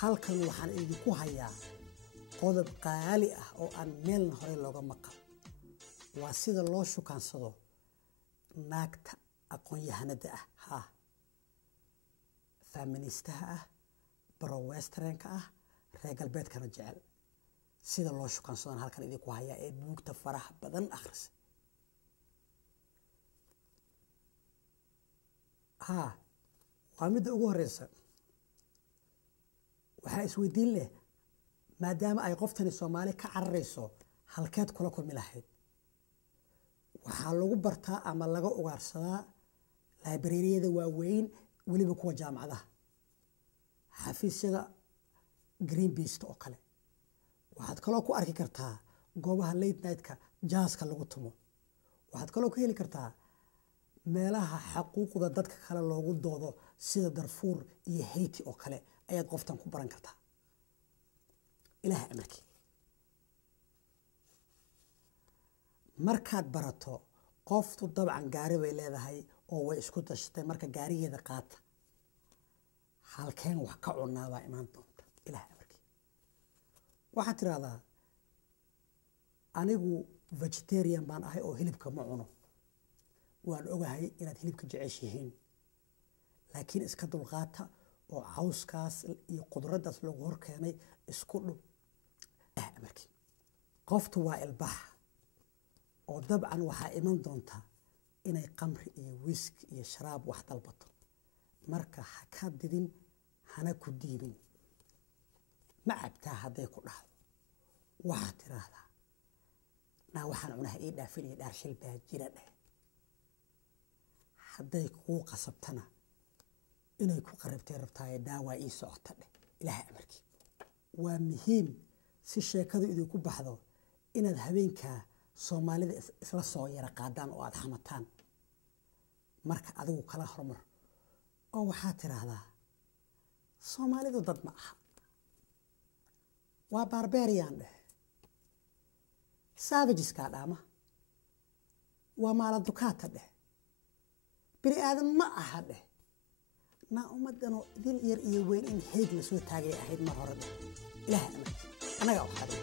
halkan waxaan idinku hayaa qodob qaali ah oo aan meelna hore looga maqal. waa sida loo shukaansado naagta aqoon-yahanada ah, feministaha ah, pro-westernka ah, reer galbeedkana jecel. sida loo shukaansado halkan idinku hayaa ee buugta faraha badan akhris. waa midda ugu horeysa. waxaa isweydiin leh maadaama ay qoftani Soomaali ka cararayso halkeed kula kulmi lahayd. waxaa lagu bartaa ama laga ugaarsadaa librariyada waaweyn, weliba kuwa jaamacadaha, xafiisyada Greenpeace oo kale. waxaad kaloo ku arki kartaa goobaha late night-ka jaaska lagu tumo. waxaad kaloo ka heli kartaa meelaha xuquuqda dadka kale loogu doodo sida Darfur iyo Haiti oo kale ayaad qoftan ku baran kartaa. ilaahay amarkii. markaad barato qoftu dabcan gaari bay leedahay oo way isku tashatay, marka gaarigeeda qaata. halkeen wax ka cunaa baa imaan doonta. ilaahay amarkii. waxaad tiraahdaa anigu vegetarian baan ahay oo hilibka ma cuno. waan ogahay inaad hilibka jeceshihiin, laakiin iska dulqaata oo cawskaas iyo qudradaas lagu hor keenay isku dhub. amarkii. qoftu waa ilbax oo dabcan waxaa iman doonta inay qamri iyo wiski iyo sharaab wax dalbato. marka ha ka didin, hana ku diibin. ma cabtaa hadday ku dhahdo, waxaad tiraahdaa naa waxaan cunaha ii dhaafin iyo dhaarshil baa jira dheh. hadday kuu qasabtana inay ku qaribtay rabtaaye daawaa ii socota dheh. ilaahay amarkii. waa muhiim si sheekadu idinku baxdo inaad habeenkaa Soomaalida isla soo yara qaadaan oo aad xamataan. marka adigu kala hormar oo waxaad tiraahdaa Soomaalidu dad ma aha, waa barbarian dheh. savageska dhaama waa maala dukaata dheh. bini aadan ma aha dheh. naa ummadano idin yar iyo weyn in xeeg la soo taagay ahayd mar hore dheh. ilaahay amarkii. anaga u xaday.